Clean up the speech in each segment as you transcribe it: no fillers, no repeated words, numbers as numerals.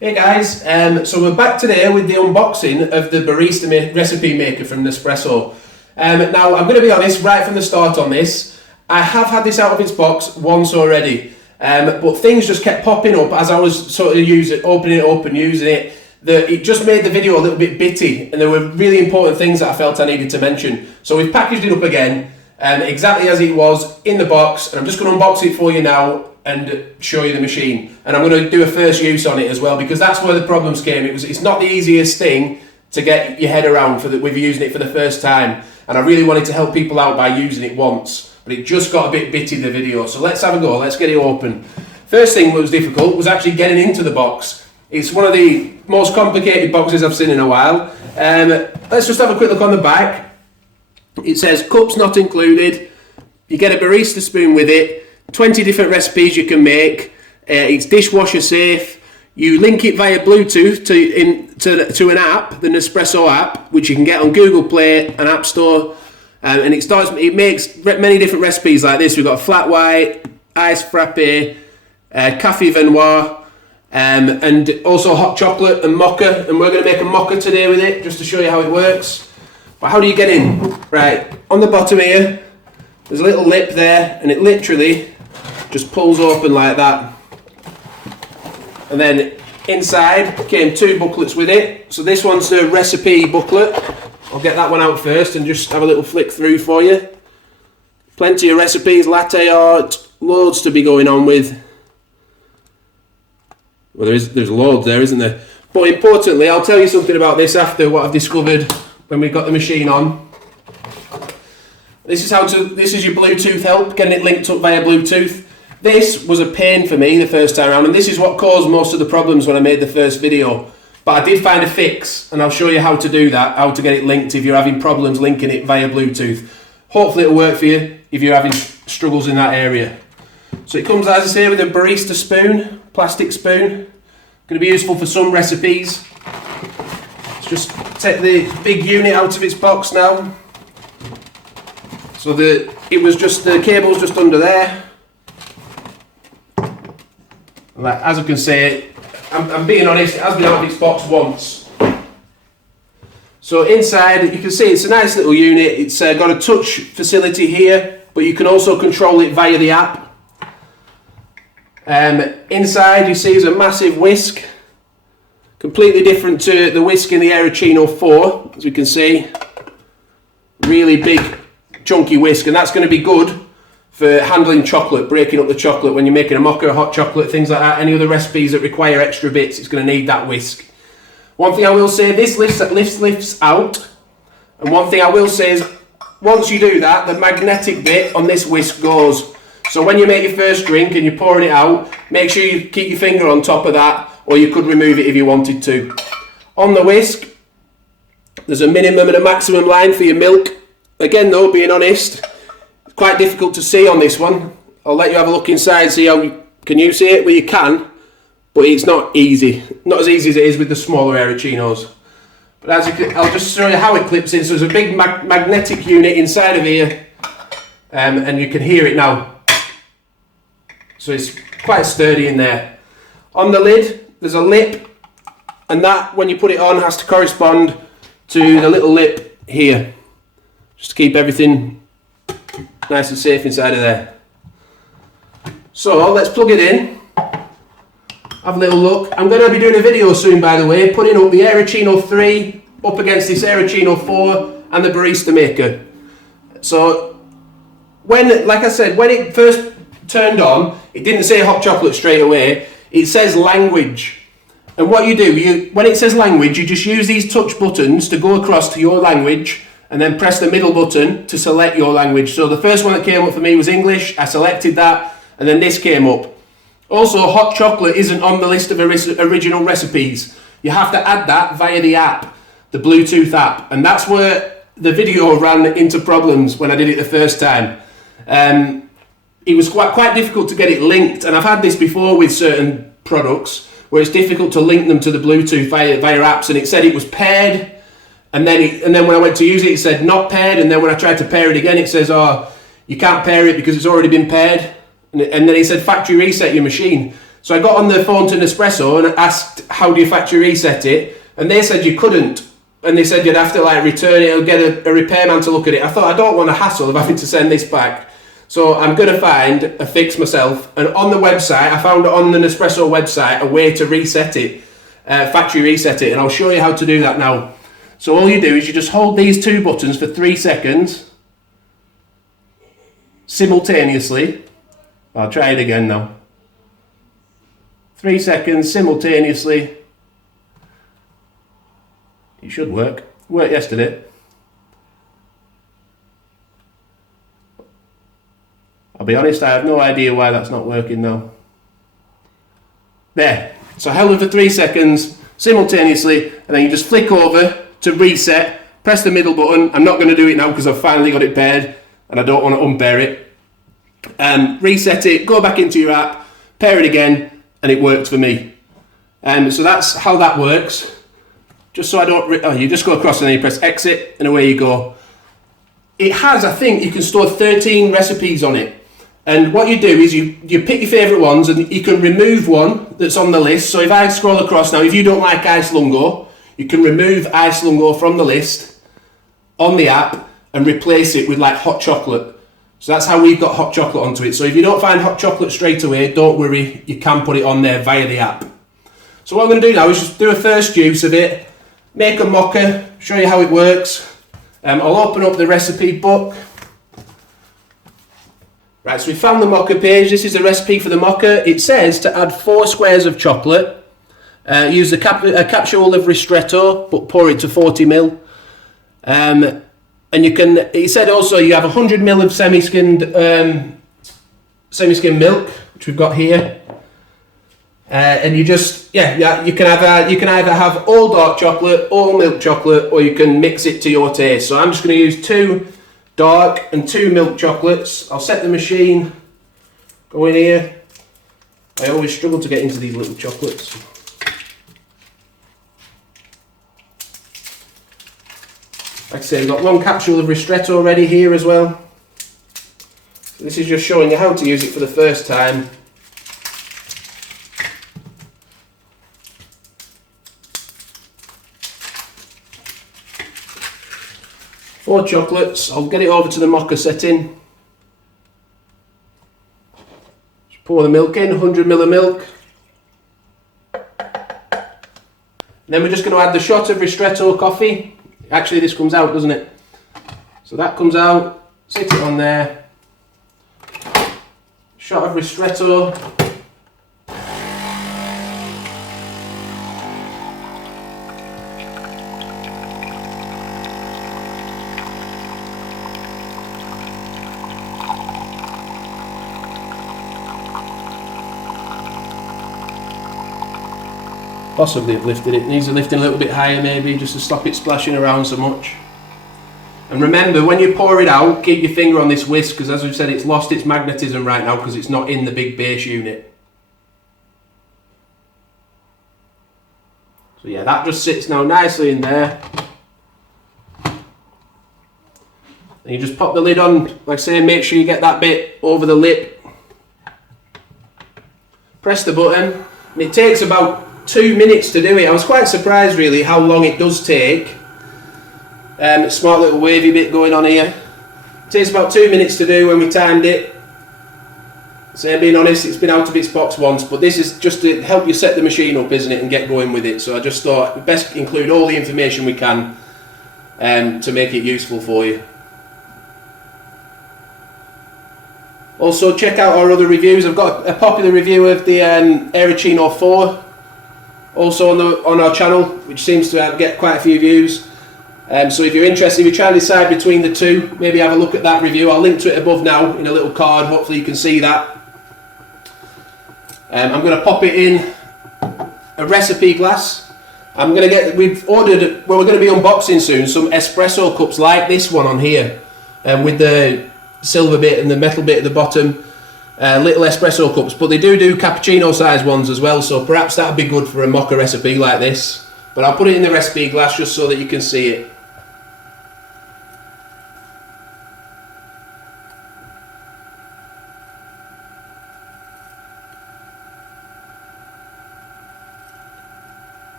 Hey guys, so we're back today with the unboxing of the Barista Recipe Maker from Nespresso. Now I'm going to be honest right from the start on this. I have had this out of its box once already, but things just kept popping up as I was sort of opening it up and using it. It just made the video a little bit bitty, and there were really important things that I felt I needed to mention. So we've packaged it up again, exactly as it was in the box, and I'm just going to unbox it for you now and show you the machine. And I'm going to do a first use on it as well, because that's where the problems came. It's not the easiest thing to get your head around with using it for the first time, and I really wanted to help people out by using it once, but it just got a bit bitty, the video. So let's have a go, let's get it open. First thing that was difficult was actually getting into the box. It's one of the most complicated boxes I've seen in a while. Let's just have a quick look on the back. It says cups not included. You get a barista spoon with it. 20 different recipes you can make. It's dishwasher safe. You link it via Bluetooth to an app, the Nespresso app, which you can get on Google Play and App Store. And it makes many different recipes like this. We've got flat white, iced frappe, Caffe Mocha, and also hot chocolate and mocha. And we're going to make a mocha today with it, just to show you how it works. But how do you get in? Right, on the bottom here, there's a little lip there, and it literally just pulls open like that. And then inside came two booklets with it. So this one's the recipe booklet. I'll get that one out first and just have a little flick through for you. Plenty of recipes, latte art, loads to be going on with. Well, there's loads there, isn't there? But importantly, I'll tell you something about this after what I've discovered when we got the machine on. This is your Bluetooth help, getting it linked up via Bluetooth. This was a pain for me the first time around, and this is what caused most of the problems when I made the first video. But I did find a fix, and I'll show you how to do that, how to get it linked if you're having problems linking it via Bluetooth. Hopefully it'll work for you if you're having struggles in that area. So it comes, as I say, with a barista spoon, plastic spoon. Going to be useful for some recipes. Let's just take the big unit out of its box now. So the cable's just under there. Like, as you can see, I'm being honest, it has been out of its box once. So inside, you can see it's a nice little unit. It's got a touch facility here, but you can also control it via the app. Inside, you see, is a massive whisk. Completely different to the whisk in the Aeroccino 4, as we can see. Really big, chunky whisk, and that's going to be good for handling chocolate, breaking up the chocolate when you're making a mocha, hot chocolate, things like that. Any other recipes that require extra bits, it's going to need that whisk. One thing I will say, this lifts out. And one thing I will say is, once you do that, the magnetic bit on this whisk goes. So when you make your first drink and you're pouring it out, make sure you keep your finger on top of that, or you could remove it if you wanted to. On the whisk, there's a minimum and a maximum line for your milk. Again though, being honest, quite difficult to see on this one. I'll let you have a look inside, see can you see it? Well, you can, but it's not easy. Not as easy as it is with the smaller Aeroccinos. But I'll just show you how it clips in. So there's a big magnetic unit inside of here, and you can hear it now. So it's quite sturdy in there. On the lid, there's a lip, and that, when you put it on, has to correspond to the little lip here, just to keep everything nice and safe inside of there. So let's plug it in, have a little look. I'm going to be doing a video soon, by the way, putting up the Aeroccino 3 up against this Aeroccino 4 and the Barista Maker. So like I said, when it first turned on, it didn't say hot chocolate straight away. It says language. And what you do, when it says language, you just use these touch buttons to go across to your language, and then press the middle button to select your language. So the first one that came up for me was English. I selected that, and then this came up. Also, hot chocolate isn't on the list of original recipes. You have to add that via the app, the Bluetooth app, and that's where the video ran into problems when I did it the first time. It was quite difficult to get it linked, and I've had this before with certain products where it's difficult to link them to the Bluetooth via apps, and it said it was paired. And then when I went to use it said not paired, and then when I tried to pair it again, it says, oh, you can't pair it because it's already been paired. And then it said factory reset your machine. So I got on the phone to Nespresso and asked, how do you factory reset it? And they said you couldn't. And they said you'd have to like return it or get a repairman to look at it. I thought, I don't want a hassle of having to send this back. So I'm going to find a fix myself. And on the website, I found on the Nespresso website a way to reset it, factory reset it. And I'll show you how to do that now. So all you do is you just hold these two buttons for 3 seconds simultaneously. I'll try it again now. 3 seconds simultaneously. It should work. It worked yesterday. I'll be honest, I have no idea why that's not working now. There. So I held it for 3 seconds simultaneously, and then you just flick over to reset, press the middle button. I'm not going to do it now because I've finally got it paired and I don't want to unpair it. Reset it, go back into your app, pair it again, and it worked for me. So that's how that works. Just so I don't, you just go across and then you press exit and away you go. It has, I think, you can store 13 recipes on it. And what you do is you pick your favourite ones and you can remove one that's on the list. So if I scroll across now, if you don't like ice lungo, you can remove ice lungo from the list on the app and replace it with like hot chocolate. So that's how we've got hot chocolate onto it. So if you don't find hot chocolate straight away, don't worry, you can put it on there via the app. So what I'm going to do now is just do a first use of it, make a mocha, show you how it works. I'll open up the recipe book. Right, so we found the mocha page. This is the recipe for the mocha. It says to add 4 squares of chocolate, use a capsule of ristretto, but pour it to 40 ml. And you can, it said also you have 100 ml of semi-skimmed milk, which we've got here. And you just, you can either have all dark chocolate, all milk chocolate, or you can mix it to your taste. So I'm just going to use 2 dark and 2 milk chocolates. I'll set the machine, go in here. I always struggle to get into these little chocolates. Like I say, we've got 1 capsule of ristretto ready here as well. So this is just showing you how to use it for the first time. Four chocolates. I'll get it over to the mocha setting. Just pour the milk in, 100 ml of milk. Then we're just going to add the shot of ristretto coffee. Actually, this comes out, doesn't it? So that comes out. Sit it on there. Shot of ristretto. Possibly have lifted it. Needs lifting a little bit higher maybe, just to stop it splashing around so much. And remember, when you pour it out, keep your finger on this whisk, because as we've said, it's lost its magnetism right now because it's not in the big base unit. So yeah, that just sits now nicely in there. And you just pop the lid on, like I say, make sure you get that bit over the lip. Press the button, and it takes about 2 minutes to do it. I was quite surprised really how long it does take. Smart little wavy bit going on here. It takes about 2 minutes to do when we timed it. So being honest, it's been out of its box once, but this is just to help you set the machine up, isn't it, and get going with it. So I just thought we'd best include all the information we can to make it useful for you. Also check out our other reviews. I've got a popular review of the Aeroccino 4 also on our channel, which seems to get quite a few views. So if you're interested, if you try and decide between the two, maybe have a look at that review. I'll link to it above now in a little card. Hopefully you can see that. I'm going to pop it in a recipe glass. We've ordered, well, we're going to be unboxing soon some espresso cups like this one on here, with the silver bit and the metal bit at the bottom. Little espresso cups, but they do cappuccino size ones as well, so perhaps that'd be good for a mocha recipe like this. But I'll put it in the recipe glass just so that you can see it.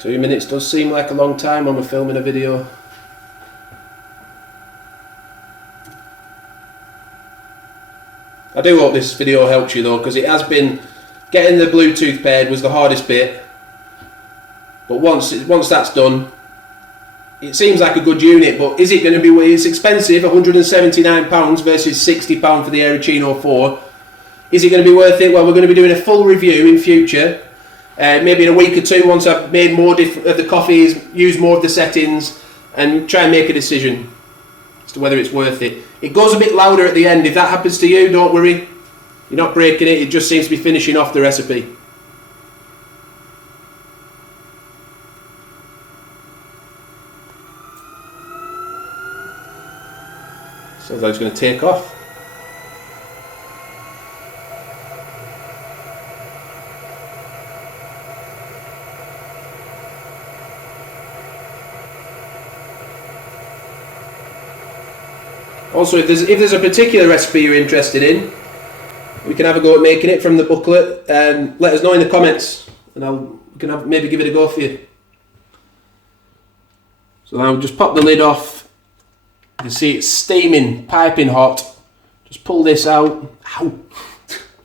2 minutes does seem like a long time when we're filming a video. I do hope this video helps you though, because it has been, getting the Bluetooth paired was the hardest bit. But once that's done, it seems like a good unit, but is it going to be, it's expensive, £179 versus £60 for the Aeroccino 4. Is it going to be worth it? Well, we're going to be doing a full review in future, maybe in a week or two, once I've made more of the coffees, used more of the settings, and try and make a decision as to whether it's worth it. It goes a bit louder at the end. If that happens to you, don't worry. You're not breaking it, it just seems to be finishing off the recipe. Sounds like it's going to take off. Also, if there's a particular recipe you're interested in, we can have a go at making it from the booklet. Let us know in the comments, and we can maybe give it a go for you. So now just pop the lid off. You can see it's steaming, piping hot. Just pull this out. Ow!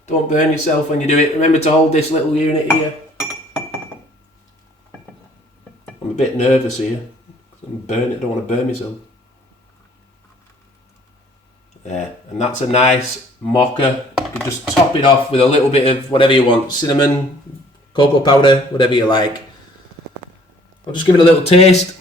Don't burn yourself when you do it. Remember to hold this little unit here. I'm a bit nervous here. I don't want to burn myself. There, and that's a nice mocha. You can just top it off with a little bit of whatever you want. Cinnamon, cocoa powder, whatever you like. I'll just give it a little taste.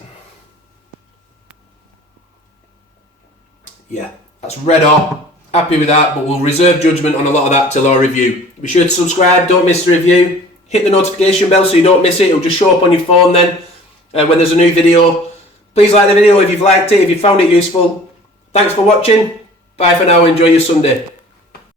Yeah, that's red hot. Happy with that, but we'll reserve judgment on a lot of that till our review. Be sure to subscribe, don't miss the review. Hit the notification bell so you don't miss it. It'll just show up on your phone then when there's a new video. Please like the video if you've liked it, if you found it useful. Thanks for watching. Bye for now, enjoy your Sunday.